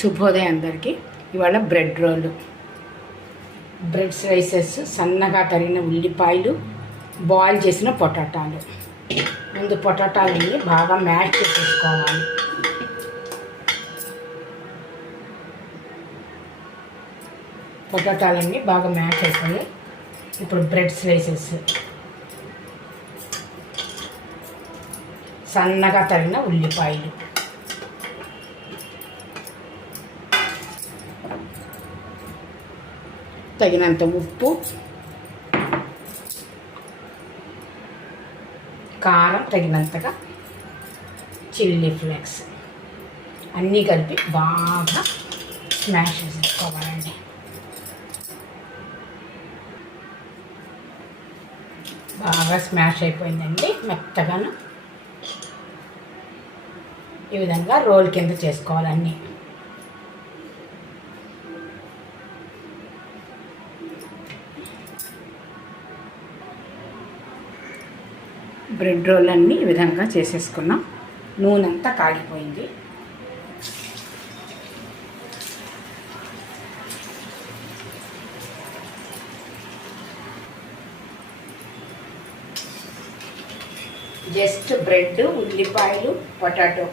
శుభోదయం అందరికీ. ఇవాళ బ్రెడ్ రోలు, బ్రెడ్ స్లైసెస్, సన్నగా తరిగిన ఉల్లిపాయలు, బాయిల్ చేసిన పొటాటాలు. ముందు పొటాటాలన్నీ బాగా మ్యాష్ చేసేసుకోవాలి. పొటాటాలన్నీ బాగా మ్యాష్ అయిపోయి ఇప్పుడు బ్రెడ్ స్లైసెస్, సన్నగా తరిగిన ఉల్లిపాయలు, తగినంత ఉప్పు, కారం తగినంతగా, చిల్లీ ఫ్లేక్స్ అన్నీ కలిపి బాగా స్మాష్ చేసుకోవాలండి. బాగా స్మాష్ అయిపోయిందండి. మెత్తగాను ఈ విధంగా రోల్ కింద చేసుకోవాలి అన్నీ. బ్రెడ్ రోల్ అన్నీ ఈ విధంగా చేసేసుకున్నాం. నూనె అంతా కాగిపోయింది. జస్ట్ బ్రెడ్, ఉల్లిపాయలు, పొటాటో,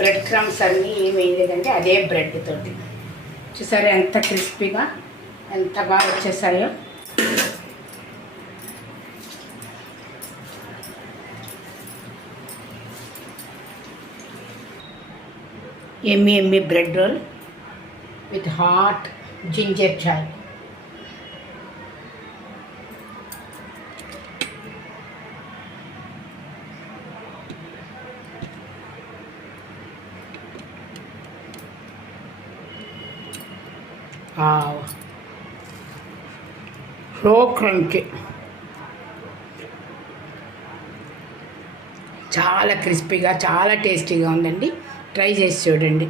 బ్రెడ్ క్రమ్స్ అన్నీ ఏమీ లేదంటే అదే బ్రెడ్ తోటి. చూసారా ఎంత క్రిస్పీగా, ఎంత బాగా వచ్చేసాయో. Yummy bread roll with hot ginger chai. So crunchy, చాలా క్రిస్పీగా, చాలా టేస్టీగా ఉందండి. ట్రై చేసి చూడండి.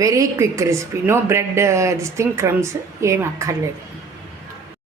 Very quick recipe. No bread this thing crumbs ఏమి అక్కర్లేదు.